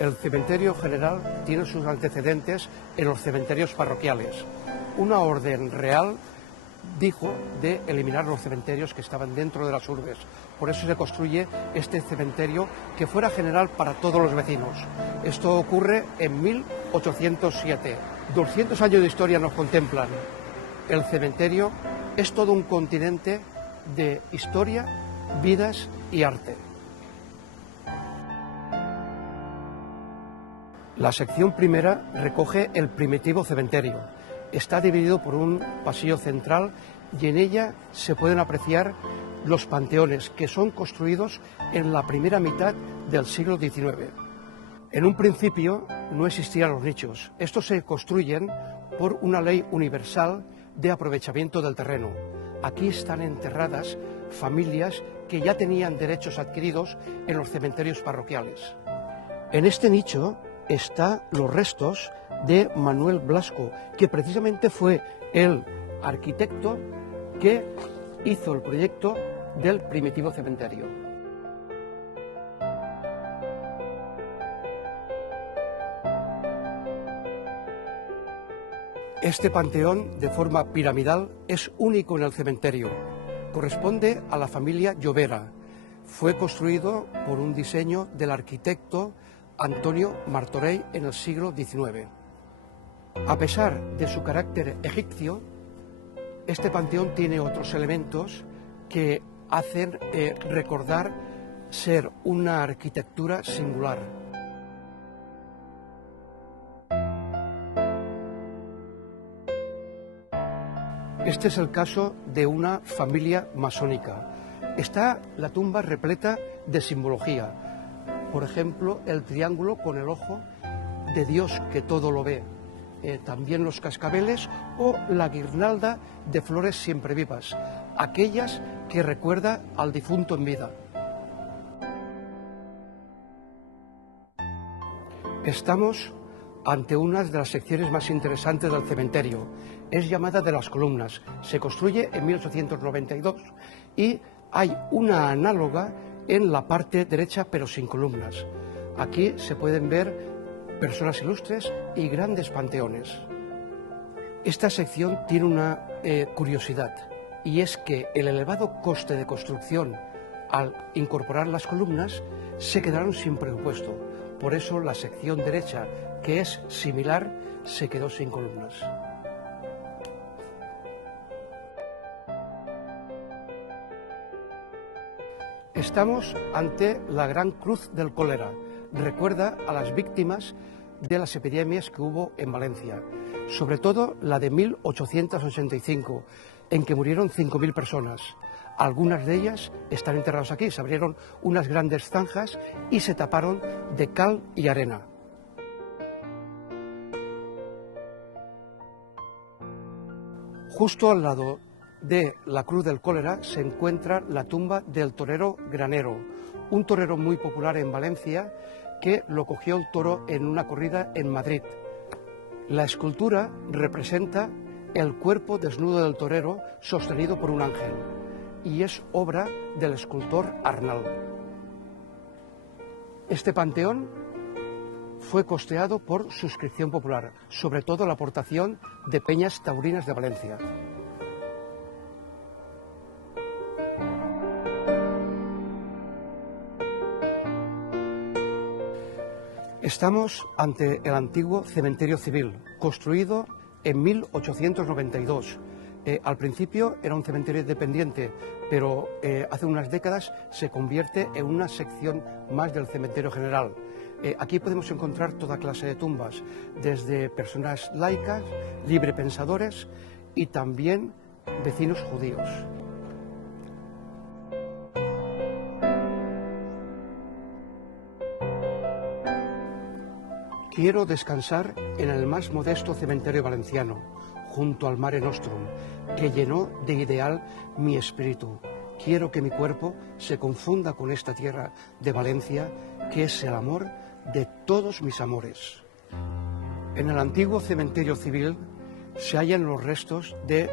El cementerio general tiene sus antecedentes en los cementerios parroquiales. Una orden real dijo de eliminar los cementerios que estaban dentro de las urbes. Por eso se construye este cementerio que fuera general para todos los vecinos. Esto ocurre en 1807. 200 años de historia nos contemplan. El cementerio es todo un continente de historia, vidas y arte. La sección primera recoge el primitivo cementerio. Está dividido por un pasillo central y en ella se pueden apreciar los panteones que son construidos en la primera mitad del siglo XIX. En un principio no existían los nichos. Estos se construyen por una ley universal de aprovechamiento del terreno. Aquí están enterradas familias que ya tenían derechos adquiridos en los cementerios parroquiales. En este nicho están los restos de Manuel Blasco, que precisamente fue el arquitecto que hizo el proyecto del primitivo cementerio. Este panteón, de forma piramidal, es único en el cementerio. Corresponde a la familia Llovera. Fue construido por un diseño del arquitecto Antonio Martorell en el siglo XIX. A pesar de su carácter egipcio, este panteón tiene otros elementos que hacen recordar ser una arquitectura singular. Este es el caso de una familia masónica. Está la tumba repleta de simbología. Por ejemplo, el triángulo con el ojo de Dios que todo lo ve. También los cascabeles o la guirnalda de flores siempre vivas, aquellas que recuerda al difunto en vida. Estamos ante una de las secciones más interesantes del cementerio. Es llamada de las columnas. Se construye en 1892 y hay una análoga en la parte derecha, pero sin columnas. Aquí se pueden ver personas ilustres y grandes panteones. Esta sección tiene una curiosidad, y es que el elevado coste de construcción al incorporar las columnas se quedaron sin presupuesto. Por eso la sección derecha, que es similar, se quedó sin columnas. Estamos ante la Gran Cruz del Cólera. Recuerda a las víctimas de las epidemias que hubo en Valencia, sobre todo la de 1885, en que murieron 5.000 personas. Algunas de ellas están enterradas aquí. Se abrieron unas grandes zanjas y se taparon de cal y arena. Justo al lado de la Cruz del Cólera se encuentra la tumba del torero Granero, un torero muy popular en Valencia que lo cogió el toro en una corrida en Madrid. La escultura representa el cuerpo desnudo del torero sostenido por un ángel y es obra del escultor Arnal. Este panteón fue costeado por suscripción popular, sobre todo la aportación de Peñas Taurinas de Valencia. Estamos ante el antiguo cementerio civil, construido en 1892. Al principio era un cementerio independiente, pero hace unas décadas se convierte en una sección más del cementerio general. Aquí podemos encontrar toda clase de tumbas, desde personas laicas, librepensadores y también vecinos judíos. Quiero descansar en el más modesto cementerio valenciano, junto al Mare Nostrum, que llenó de ideal mi espíritu. Quiero que mi cuerpo se confunda con esta tierra de Valencia, que es el amor de todos mis amores. En el antiguo cementerio civil se hallan los restos del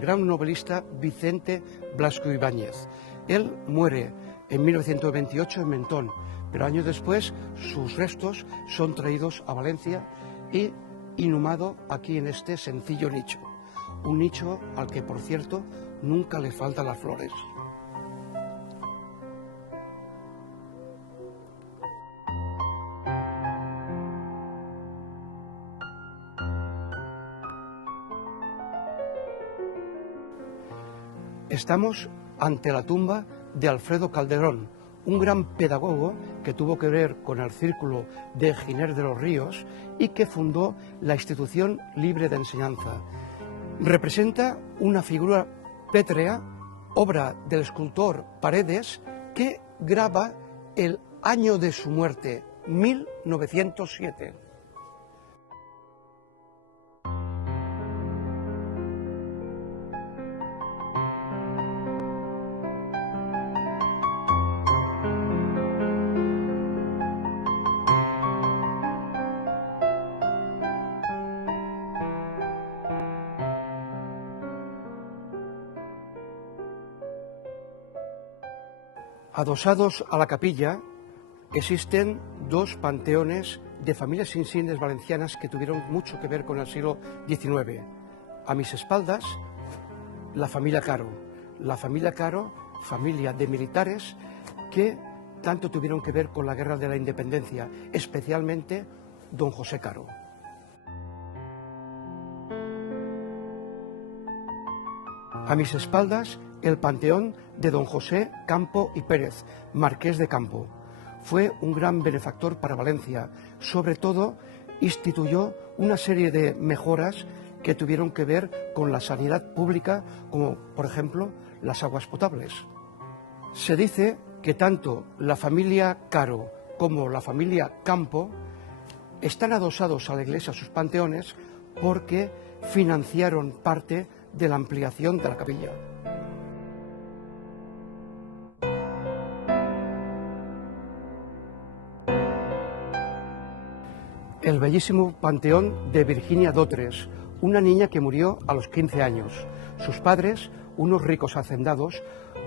gran novelista Vicente Blasco Ibáñez. Él muere en 1928 en Mentón, pero años después sus restos son traídos a Valencia y inhumado aquí en este sencillo nicho, un nicho al que, por cierto, nunca le faltan las flores. Estamos ante la tumba de Alfredo Calderón, un gran pedagogo que tuvo que ver con el círculo de Giner de los Ríos y que fundó la Institución Libre de Enseñanza. Representa una figura pétrea, obra del escultor Paredes, que graba el año de su muerte, 1907. Adosados a la capilla existen dos panteones de familias insignes valencianas que tuvieron mucho que ver con el siglo XIX. A mis espaldas, la familia Caro. La familia Caro, familia de militares que tanto tuvieron que ver con la Guerra de la Independencia, especialmente don José Caro. A mis espaldas, el panteón de don José Campo y Pérez, marqués de Campo. Fue un gran benefactor para Valencia. Sobre todo, instituyó una serie de mejoras que tuvieron que ver con la sanidad pública, como, por ejemplo, las aguas potables. Se dice que tanto la familia Caro como la familia Campo están adosados a la iglesia, a sus panteones, porque financiaron parte de la ampliación de la capilla. El bellísimo panteón de Virginia Dotres, una niña que murió a los 15 años. Sus padres, unos ricos hacendados,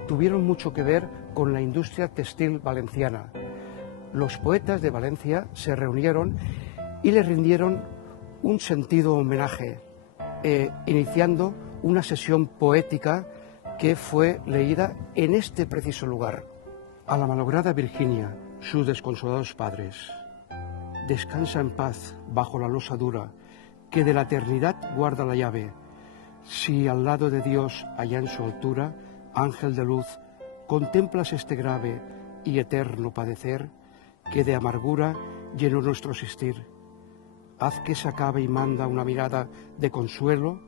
tuvieron mucho que ver con la industria textil valenciana. Los poetas de Valencia se reunieron y le rindieron un sentido homenaje, iniciando una sesión poética que fue leída en este preciso lugar. A la malograda Virginia, sus desconsolados padres. Descansa en paz bajo la losa dura, que de la eternidad guarda la llave. Si al lado de Dios, allá en su altura, ángel de luz, contemplas este grave y eterno padecer, que de amargura llenó nuestro existir. Haz que se acabe y manda una mirada de consuelo,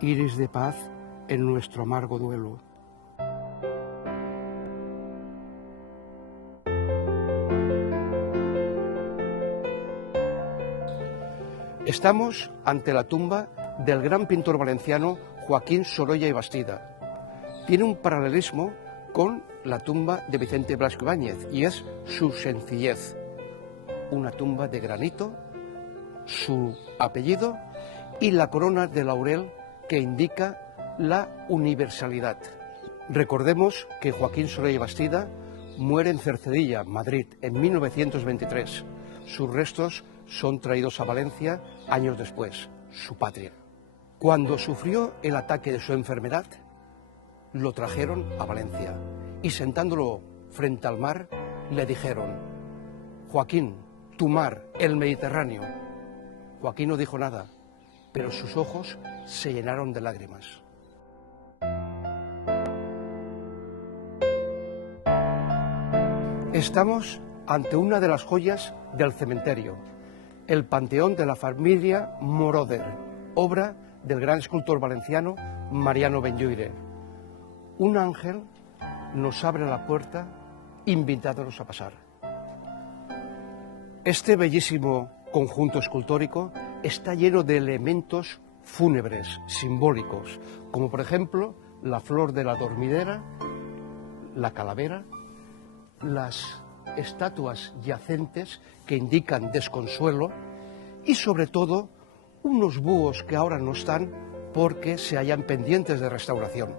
iris de paz en nuestro amargo duelo. Estamos ante la tumba del gran pintor valenciano Joaquín Sorolla y Bastida. Tiene un paralelismo con la tumba de Vicente Blasco Ibáñez y es su sencillez. Una tumba de granito, su apellido y la corona de laurel que indica la universalidad. Recordemos que Joaquín Sorolla y Bastida muere en Cercedilla, Madrid, en 1923. Sus restos son traídos a Valencia años después, su patria. Cuando sufrió el ataque de su enfermedad, lo trajeron a Valencia y sentándolo frente al mar, le dijeron: Joaquín, tu mar, el Mediterráneo. Joaquín no dijo nada, pero sus ojos se llenaron de lágrimas. Estamos ante una de las joyas del cementerio, el panteón de la familia Moroder, obra del gran escultor valenciano Mariano Benlluire. Un ángel nos abre la puerta invitándonos a pasar. Este bellísimo conjunto escultórico está lleno de elementos fúnebres, simbólicos, como por ejemplo la flor de la dormidera, la calavera, las estatuas yacentes que indican desconsuelo y sobre todo unos búhos que ahora no están porque se hallan pendientes de restauración.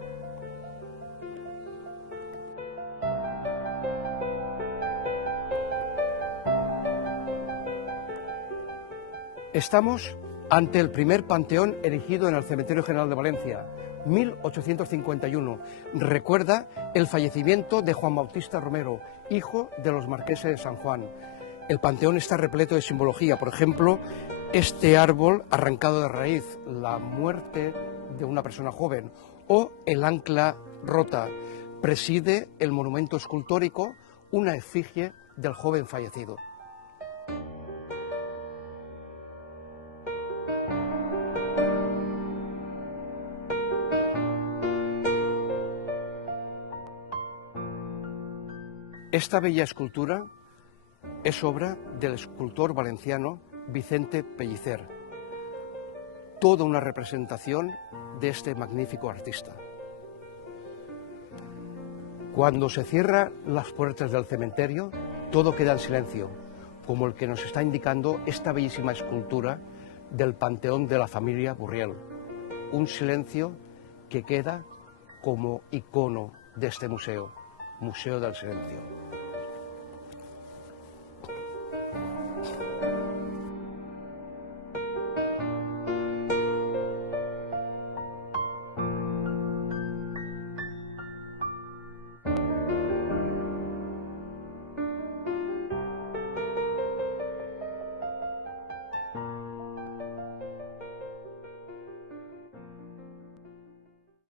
Estamos ante el primer panteón erigido en el Cementerio General de Valencia, 1851. Recuerda el fallecimiento de Juan Bautista Romero, hijo de los marqueses de San Juan. El panteón está repleto de simbología, por ejemplo, este árbol arrancado de raíz, la muerte de una persona joven, o el ancla rota. Preside el monumento escultórico una efigie del joven fallecido. Esta bella escultura es obra del escultor valenciano Vicente Pellicer, toda una representación de este magnífico artista. Cuando se cierran las puertas del cementerio, todo queda en silencio, como el que nos está indicando esta bellísima escultura del Panteón de la familia Burriel. Un silencio que queda como icono de este museo, Museo del Silencio.